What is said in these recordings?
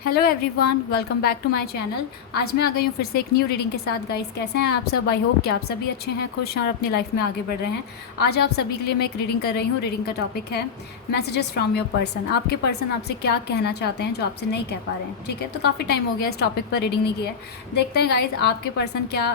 Hello everyone, welcome back to my channel. आज मैं आ गई हूँ फिर से एक न्यू रीडिंग के साथ। गाइस, कैसे हैं आप सब? आई होप कि आप सभी अच्छे हैं, खुश हैं और अपनी लाइफ में आगे बढ़ रहे हैं। आज आप सभी के लिए मैं एक रीडिंग कर रही हूँ। रीडिंग का टॉपिक है मैसेजेस फ्रॉम योर पर्सन। आपके पर्सन आपसे क्या कहना चाहते हैं जो आपसे नहीं कह पा रहे हैं। ठीक है, तो काफ़ी टाइम हो गया इस टॉपिक पर रीडिंग नहीं किया है। देखते हैं गाइज आपके पर्सन क्या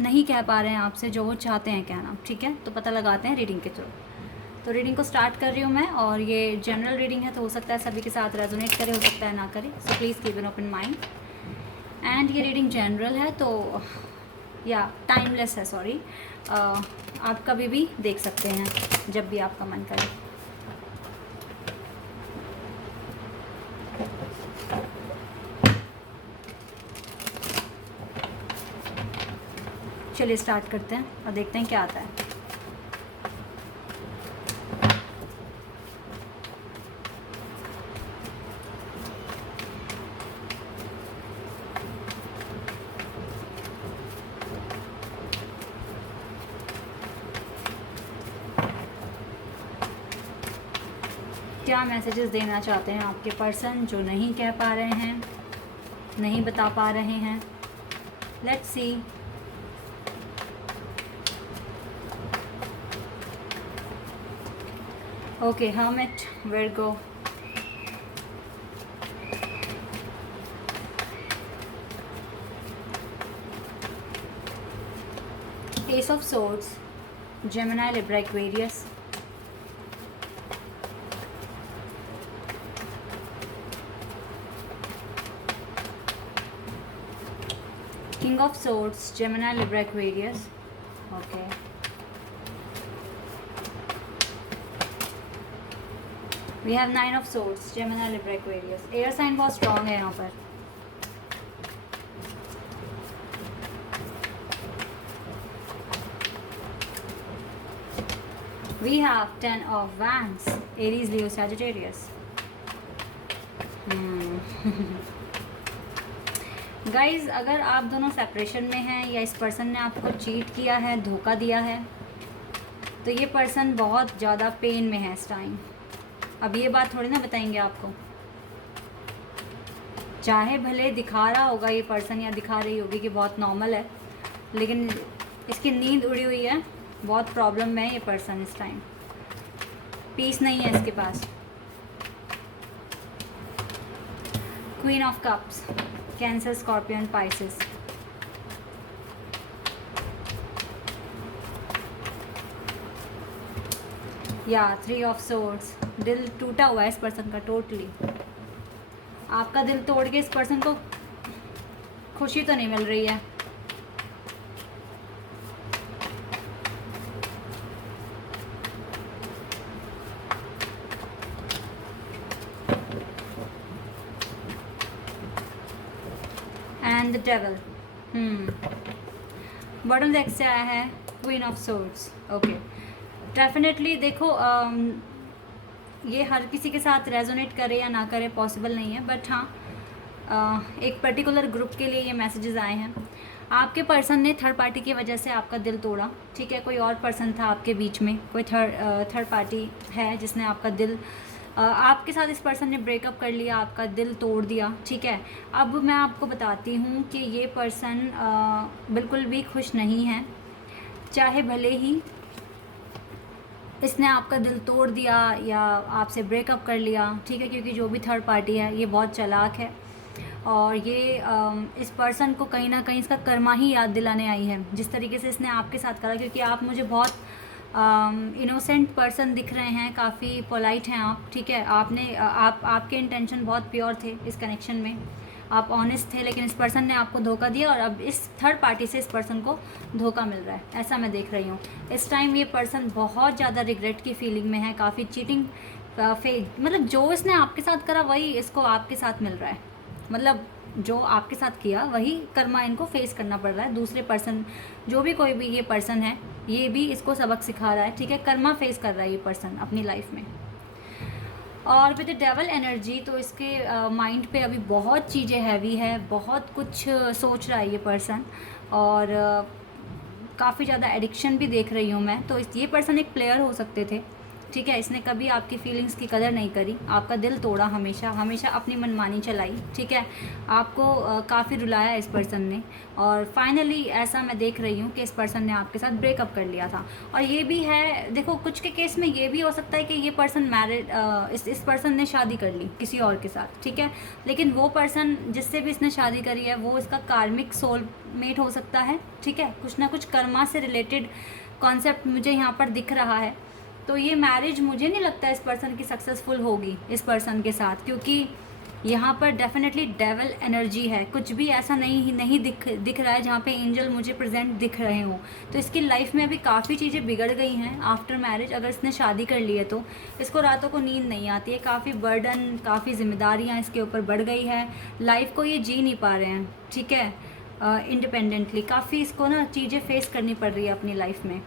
नहीं कह पा रहे हैं आपसे जो वो चाहते हैं कहना। ठीक है, तो पता लगाते हैं रीडिंग के थ्रू। तो रीडिंग को स्टार्ट कर रही हूँ मैं, और ये जनरल रीडिंग है तो हो सकता है सभी के साथ रेजोनेट करे, हो सकता है ना करे। So please keep an open mind. And ये रीडिंग जनरल है तो या टाइमलेस है, सॉरी। आप कभी भी देख सकते हैं जब भी आपका मन करे। चलिए स्टार्ट करते हैं और देखते हैं क्या आता है। क्या मैसेजेस देना चाहते हैं आपके पर्सन जो नहीं कह पा रहे हैं, नहीं बता पा रहे हैं। Let's see. Okay, hermit, Virgo, S of swords, Gemini, Libra, Aquarius, King of Swords, Gemini, Libra, Aquarius. Okay. We have Nine of Swords, Gemini, Libra, Aquarius. Air sign बहुत strong है यहाँ पर. We have Ten of Wands, Aries, Leo, Sagittarius. Guys, अगर आप दोनों separation में हैं या इस पर्सन ने आपको चीट किया है, धोखा दिया है, तो ये पर्सन बहुत ज़्यादा पेन में है इस टाइम। अब ये बात थोड़ी ना बताएंगे आपको। चाहे भले दिखा रहा होगा ये पर्सन या दिखा रही होगी कि बहुत नॉर्मल है, लेकिन इसकी नींद उड़ी हुई है। बहुत प्रॉब्लम में है ये पर्सन इस टाइम। पीस नहीं है इसके पास। Queen of cups, cancer, scorpion, Pisces. या थ्री ऑफ सोर्ड्स, दिल टूटा हुआ है इस पर्सन का टोटली। आपका दिल तोड़ के इस पर्सन को खुशी तो नहीं मिल रही है। And the devil, bottom deck से आया है queen of swords. Okay, definitely देखो, ये हर किसी के साथ रेजोनेट करे या ना करे पॉसिबल नहीं है, बट हाँ, एक पर्टिकुलर ग्रुप के लिए ये मैसेजेस आए हैं। आपके पर्सन ने थर्ड पार्टी की वजह से आपका दिल तोड़ा। ठीक है, कोई और पर्सन था आपके बीच में, कोई थर्ड पार्टी है जिसने आपका दिल, आपके साथ इस पर्सन ने ब्रेकअप कर लिया, आपका दिल तोड़ दिया। ठीक है, अब मैं आपको बताती हूँ कि ये पर्सन बिल्कुल भी खुश नहीं है। चाहे भले ही इसने आपका दिल तोड़ दिया या आपसे ब्रेकअप कर लिया। ठीक है, क्योंकि जो भी थर्ड पार्टी है ये बहुत चालाक है, और ये इस पर्सन को कहीं ना कहीं इसका कर्मा ही याद दिलाने आई है, जिस तरीके से इसने आपके साथ करा। क्योंकि आप मुझे बहुत इनोसेंट पर्सन दिख रहे हैं, काफ़ी पोलाइट हैं आप। ठीक है, आपके इंटेंशन बहुत प्योर थे इस कनेक्शन में, आप ऑनेस्ट थे, लेकिन इस पर्सन ने आपको धोखा दिया और अब इस थर्ड पार्टी से इस पर्सन को धोखा मिल रहा है, ऐसा मैं देख रही हूँ। इस टाइम ये पर्सन बहुत ज़्यादा रिग्रेट की फीलिंग में है, काफ़ी चीटिंग मतलब जो इसने आपके साथ करा वही इसको आपके साथ मिल रहा है। मतलब जो आपके साथ किया वही कर्मा इनको फेस करना पड़ रहा है। दूसरे पर्सन, जो भी कोई भी ये पर्सन है, ये भी इसको सबक सिखा रहा है। ठीक है, कर्मा फेस कर रहा है ये पर्सन अपनी लाइफ में। और विद डेवल एनर्जी, तो इसके माइंड पे अभी बहुत चीज़ें हैवी है, बहुत कुछ सोच रहा है ये पर्सन, और काफ़ी ज़्यादा एडिक्शन भी देख रही हूँ मैं। तो ये पर्सन एक प्लेयर हो सकते थे। ठीक है। इसने कभी आपकी फीलिंग्स की कदर नहीं करी, आपका दिल तोड़ा, हमेशा हमेशा अपनी मनमानी चलाई, ठीक है। आपको काफ़ी रुलाया इस पर्सन ने, और फाइनली ऐसा मैं देख रही हूँ कि इस पर्सन ने आपके साथ ब्रेकअप कर लिया था। और ये भी है, देखो कुछ के केस में ये भी हो सकता है कि ये पर्सन मैरिड, इस पर्सन ने शादी कर ली किसी और के साथ, ठीक है। लेकिन वो पर्सन जिससे भी इसने शादी करी है वो इसका कार्मिक सोलमेट हो सकता है, ठीक है। कुछ ना कुछ कर्मा से रिलेटेड कॉन्सेप्ट मुझे यहाँ पर दिख रहा है। तो ये मैरिज मुझे नहीं लगता इस पर्सन की सक्सेसफुल होगी इस पर्सन के साथ, क्योंकि यहाँ पर डेफिनेटली डेवल एनर्जी है। कुछ भी ऐसा नहीं दिख रहा है जहाँ पे एंजल मुझे प्रेजेंट दिख रहे हो। तो इसकी लाइफ में अभी काफ़ी चीज़ें बिगड़ गई हैं आफ्टर मैरिज। अगर इसने शादी कर ली है तो इसको रातों को नींद नहीं आती है, काफ़ी बर्डन, काफ़ी जिम्मेदारियाँ इसके ऊपर बढ़ गई है। लाइफ को ये जी नहीं पा रहे हैं, ठीक है, इंडिपेंडेंटली। काफ़ी इसको ना चीज़ें फेस करनी पड़ रही है अपनी लाइफ में।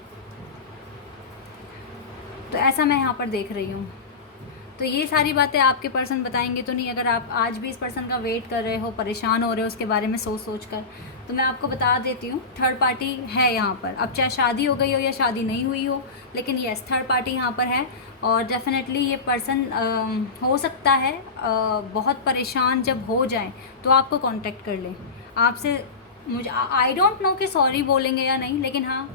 तो ऐसा मैं यहाँ पर देख रही हूँ। तो ये सारी बातें आपके पर्सन बताएंगे तो नहीं। अगर आप आज भी इस पर्सन का वेट कर रहे हो, परेशान हो रहे हो उसके बारे में सोच कर, तो मैं आपको बता देती हूँ थर्ड पार्टी है यहाँ पर। अब चाहे शादी हो गई हो या शादी नहीं हुई हो, लेकिन यस थर्ड पार्टी यहाँ पर है। और डेफिनेटली ये पर्सन हो सकता है बहुत परेशान जब हो जाए तो आपको कांटेक्ट कर ले आपसे। मुझे आई डोंट नो कि सॉरी बोलेंगे या नहीं, लेकिन हाँ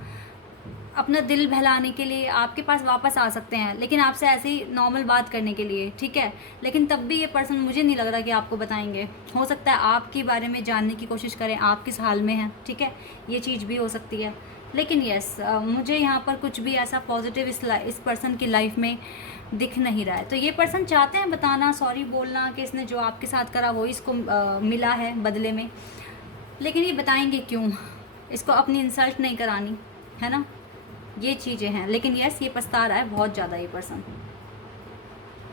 अपना दिल बहलाने के लिए आपके पास वापस आ सकते हैं, लेकिन आपसे ऐसे ही नॉर्मल बात करने के लिए, ठीक है। लेकिन तब भी ये पर्सन मुझे नहीं लग रहा कि आपको बताएंगे। हो सकता है आपके बारे में जानने की कोशिश करें, आप किस हाल में हैं, ठीक है, ये चीज़ भी हो सकती है। लेकिन यस मुझे यहाँ पर कुछ भी ऐसा पॉजिटिव इस पर्सन की लाइफ में दिख नहीं रहा है। तो ये पर्सन चाहते हैं बताना, सॉरी बोलना कि इसने जो आपके साथ करा वो इसको मिला है बदले में, लेकिन ये बताएंगे क्यों? इसको अपनी इंसल्ट नहीं करानी है ना, ये चीज़ें हैं। लेकिन यस ये पछता रहा है बहुत ज़्यादा ये पर्सन,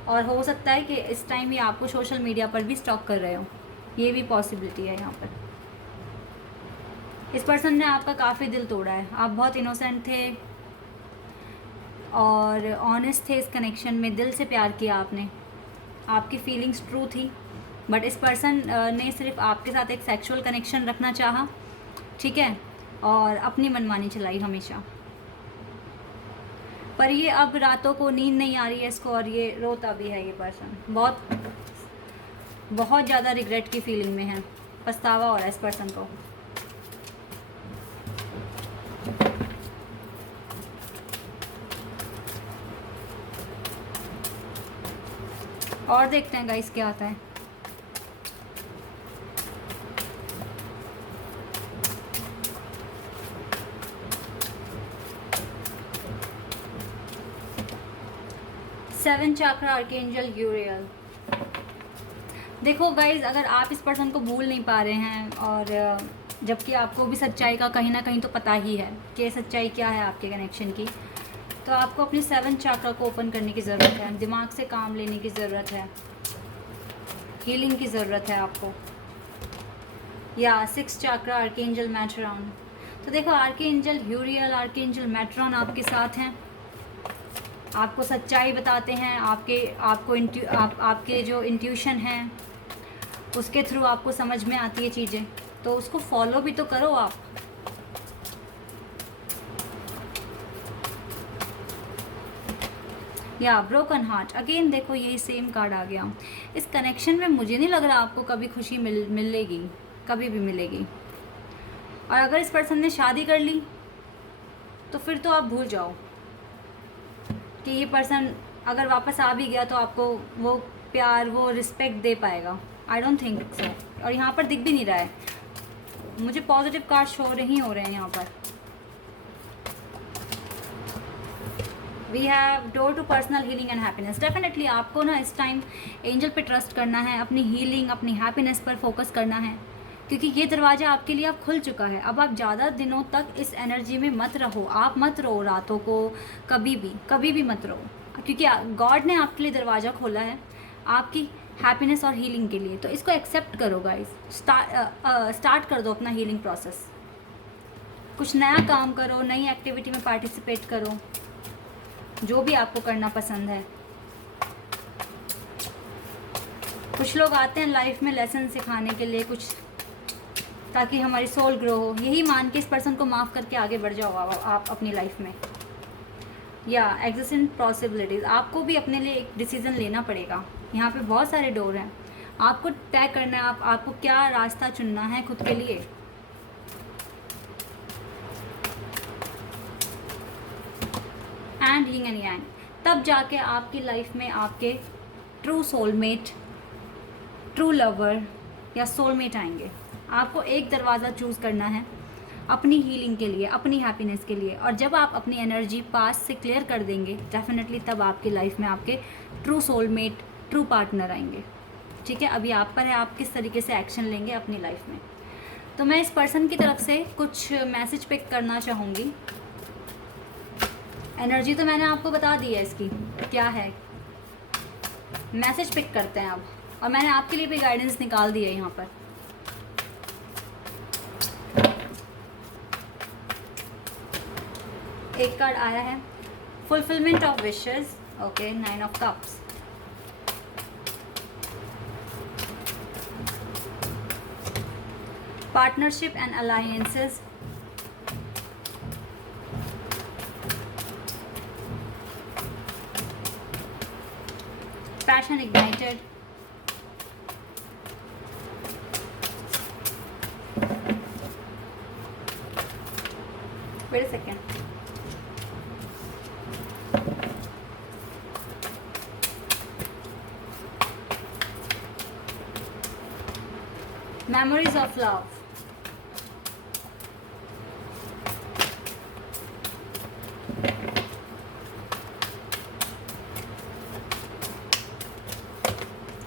और हो सकता है कि इस टाइम ये आपको सोशल मीडिया पर भी स्टॉक कर रहे हो, ये भी पॉसिबिलिटी है यहाँ पर। इस पर्सन ने आपका काफ़ी दिल तोड़ा है। आप बहुत इनोसेंट थे और ऑनेस्ट थे इस कनेक्शन में, दिल से प्यार किया आपने, आपकी फीलिंग्स ट्रू थी। बट इस पर्सन ने सिर्फ आपके साथ एक सेक्सुअल कनेक्शन रखना चाहा, ठीक है, और अपनी मनमानी चलाई हमेशा। पर ये अब रातों को नींद नहीं आ रही है इसको, और ये रोता भी है। ये पर्सन बहुत ज़्यादा रिग्रेट की फीलिंग में है, पछतावा हो रहा है इस पर्सन को। और देखते हैं गाइस क्या आता है। सेवन चक्रा आर्कएंजल यूरियल। देखो गाइज, अगर आप इस पर्सन को भूल नहीं पा रहे हैं, और जबकि आपको भी सच्चाई का कहीं ना कहीं तो पता ही है कि सच्चाई क्या है आपके कनेक्शन की, तो आपको अपनी सेवन चक्रा को ओपन करने की ज़रूरत है, दिमाग से काम लेने की ज़रूरत है, हीलिंग की ज़रूरत है आपको। या सिक्स चक्रा आर्कएंजल मैट्रॉन। तो देखो आर्कएंजल यूरियल, आर्कएंजल मैट्रॉन आपके साथ हैं, आपको सच्चाई बताते हैं, आपके जो इंट्यूशन है उसके थ्रू आपको समझ में आती है चीज़ें, तो उसको फॉलो भी तो करो आप। या ब्रोकन हार्ट अगेन, देखो यही सेम कार्ड आ गया। इस कनेक्शन में मुझे नहीं लग रहा आपको कभी खुशी मिलेगी, कभी भी मिलेगी। और अगर इस पर्सन ने शादी कर ली तो फिर तो आप भूल जाओ कि ये पर्सन अगर वापस आ भी गया तो आपको वो प्यार, वो रिस्पेक्ट दे पाएगा। I don't think so. और यहाँ पर दिख भी नहीं रहा है मुझे, पॉजिटिव कार्ड शो नहीं हो रहे हैं यहाँ पर। We have door to personal healing and happiness. Definitely आपको ना इस टाइम एंजल पे ट्रस्ट करना है, अपनी हीलिंग, अपनी हैप्पीनेस पर फोकस करना है, क्योंकि ये दरवाज़ा आपके लिए अब खुल चुका है। अब आप ज़्यादा दिनों तक इस एनर्जी में मत रहो, आप मत रहो रातों को, कभी भी मत रहो, क्योंकि गॉड ने आपके लिए दरवाज़ा खोला है आपकी हैप्पीनेस और हीलिंग के लिए। तो इसको एक्सेप्ट करो गाइस, स्टार्ट कर दो अपना हीलिंग प्रोसेस, कुछ नया काम करो, नई एक्टिविटी में पार्टिसिपेट करो, जो भी आपको करना पसंद है। कुछ लोग आते हैं लाइफ में लेसन सिखाने के लिए, कुछ ताकि हमारी सोल ग्रो हो, यही मान के इस पर्सन को माफ़ करके आगे बढ़ जाओ आप अपनी लाइफ में। या एग्जिस्टेंट पॉसिबिलिटीज़, आपको भी अपने लिए एक डिसीज़न लेना पड़ेगा। यहाँ पे बहुत सारे डोर हैं, आपको तय करना है आपको क्या रास्ता चुनना है खुद के लिए। एंड यिंग एंड यांग, तब जाके आपकी लाइफ में आपके ट्रू सोलमेट, ट्रू लवर या सोलमेट आएंगे। आपको एक दरवाज़ा चूज़ करना है अपनी हीलिंग के लिए, अपनी हैप्पीनेस के लिए। और जब आप अपनी एनर्जी पास से क्लियर कर देंगे डेफिनेटली, तब आपकी लाइफ में आपके ट्रू सोलमेट, ट्रू पार्टनर आएंगे। ठीक है, अभी आप पर है आप किस तरीके से एक्शन लेंगे अपनी लाइफ में। तो मैं इस पर्सन की तरफ से कुछ मैसेज पिक करना चाहूँगी। एनर्जी तो मैंने आपको बता दी है इसकी क्या है, मैसेज पिक करते हैं अब। और मैंने आपके लिए भी गाइडेंस निकाल दी है यहाँ पर। एक कार्ड आया है fulfilment of wishes, okay, 9 of cups. Partnership and alliances, passion ignited, wait a second, memories of love,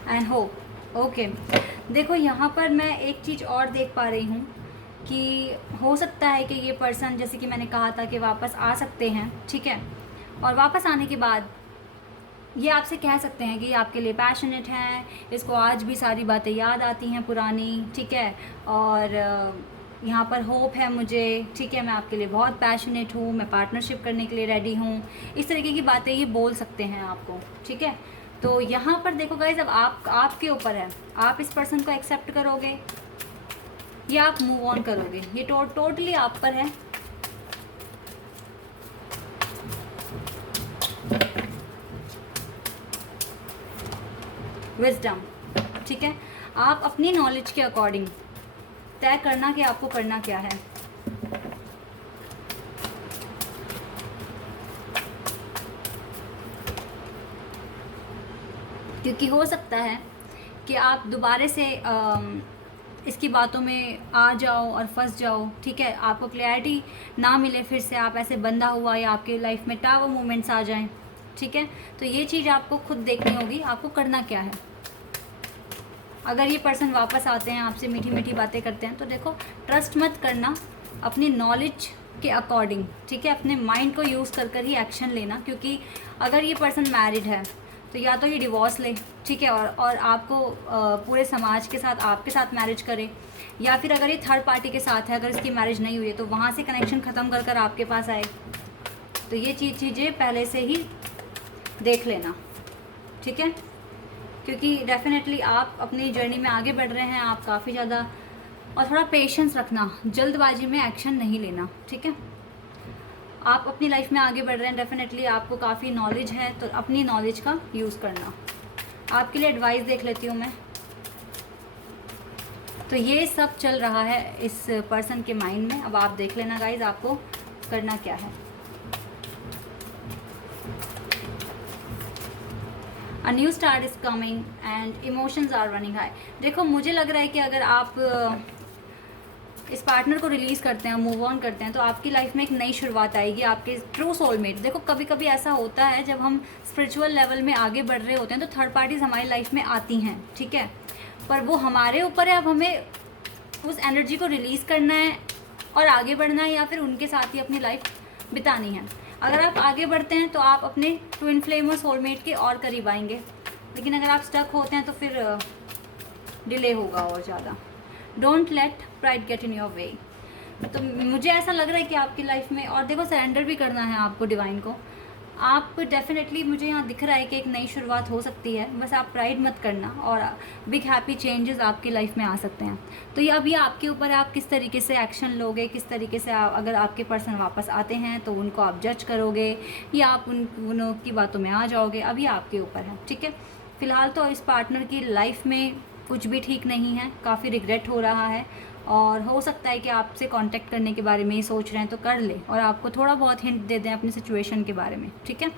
and hope. Okay, देखो यहाँ पर मैं एक चीज़ और देख पा रही हूँ कि हो सकता है कि ये पर्सन, जैसे कि मैंने कहा था कि वापस आ सकते हैं, ठीक है, और वापस आने के बाद ये आपसे कह सकते हैं कि ये आपके लिए पैशनेट हैं, इसको आज भी सारी बातें याद आती हैं पुरानी, ठीक है, और यहाँ पर होप है मुझे, ठीक है, मैं आपके लिए बहुत पैशनेट हूँ, मैं पार्टनरशिप करने के लिए रेडी हूँ, इस तरीके की बातें ये बोल सकते हैं आपको, ठीक है। तो यहाँ पर देखो गाइज, अब आपके ऊपर है, आप इस पर्सन को एक्सेप्ट करोगे या आप मूव ऑन करोगे, ये टोटली आप पर है। विजडम, ठीक है, आप अपनी नॉलेज के अकॉर्डिंग तय करना कि आपको करना क्या है। क्योंकि हो सकता है कि आप दोबारा से इसकी बातों में आ जाओ और फंस जाओ, ठीक है, आपको क्लैरिटी ना मिले, फिर से आप ऐसे बंधा हुआ या आपके लाइफ में टावर मोमेंट्स आ जाएं, ठीक है। तो ये चीज़ आपको खुद देखनी होगी, आपको करना क्या है। अगर ये पर्सन वापस आते हैं, आपसे मीठी मीठी बातें करते हैं, तो देखो ट्रस्ट मत करना, अपनी नॉलेज के अकॉर्डिंग, ठीक है, अपने माइंड को यूज़ कर ही एक्शन लेना। क्योंकि अगर ये पर्सन मैरिड है तो या तो ये डिवोर्स ले, ठीक है, और आपको पूरे समाज के साथ, आपके साथ मैरिज करे, या फिर अगर ये थर्ड पार्टी के साथ है, अगर इसकी मैरिज नहीं हुई है तो वहाँ से कनेक्शन ख़त्म कर आपके पास आए। तो ये चीज़ें पहले से ही देख लेना, ठीक है, क्योंकि डेफिनेटली आप अपनी जर्नी में आगे बढ़ रहे हैं, आप काफ़ी ज़्यादा, और थोड़ा पेशेंस रखना, जल्दबाजी में एक्शन नहीं लेना, ठीक है। आप अपनी लाइफ में आगे बढ़ रहे हैं, डेफिनेटली आपको काफ़ी नॉलेज है, तो अपनी नॉलेज का यूज़ करना। आपके लिए एडवाइस देख लेती हूँ मैं। तो ये सब चल रहा है इस पर्सन के माइंड में। अब आप देख लेना गाइज, आपको करना क्या है। A new start is coming and emotions are running high. देखो मुझे लग रहा है कि अगर आप इस पार्टनर को रिलीज़ करते हैं, मूव ऑन करते हैं, तो आपकी लाइफ में एक नई शुरुआत आएगी, आपके ट्रू सोलमेट। देखो कभी कभी ऐसा होता है जब हम स्पिरिचुअल लेवल में आगे बढ़ रहे होते हैं तो थर्ड पार्टीज़ हमारी लाइफ में आती हैं, ठीक है, पर वो हमारे ऊपर है। अब हमें उस एनर्जी को रिलीज़ करना है और आगे बढ़ना है, या फिर उनके साथ ही अपनी लाइफ बितानी है। अगर आप आगे बढ़ते हैं तो आप अपने ट्विन फ्लेम और सोलमेट के और करीब आएंगे, लेकिन अगर आप स्टक होते हैं तो फिर डिले होगा और ज़्यादा। Don't let pride get in your way. तो मुझे ऐसा लग रहा है कि आपकी लाइफ में, और देखो सरेंडर भी करना है आपको डिवाइन को, आप डेफिनेटली, मुझे यहाँ दिख रहा है कि एक नई शुरुआत हो सकती है, बस आप प्राइड मत करना और बिग हैप्पी चेंजेस आपकी लाइफ में आ सकते हैं। तो ये अभी आपके ऊपर है, आप किस तरीके से एक्शन लोगे, किस तरीके से अगर आपके पर्सन वापस आते हैं तो उनको आप जज करोगे या आप उनकी बातों में आ जाओगे, अभी आपके ऊपर है, ठीक है। फ़िलहाल तो इस पार्टनर की लाइफ में कुछ भी ठीक नहीं है, काफ़ी रिग्रेट हो रहा है और हो सकता है कि आपसे कांटेक्ट करने के बारे में ही सोच रहे हैं, तो कर ले और आपको थोड़ा बहुत हिंट दे दें अपनी सिचुएशन के बारे में, ठीक है।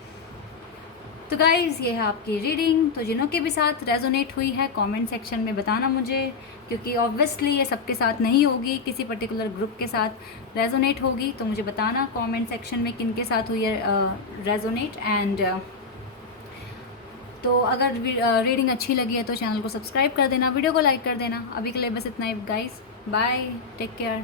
तो गाइज़, ये है आपकी रीडिंग। तो जिन्हों के भी साथ रेजोनेट हुई है कमेंट सेक्शन में बताना मुझे, क्योंकि ऑब्वियसली ये सबके साथ नहीं होगी, किसी पर्टिकुलर ग्रुप के साथ रेजोनेट होगी, तो मुझे बताना कमेंट सेक्शन में किन के साथ हुई है रेजोनेट। एंड तो अगर रीडिंग अच्छी लगी है तो चैनल को सब्सक्राइब कर देना, वीडियो को लाइक कर देना। अभी के लिए बस इतना ही गाइस, बाय, टेक केयर।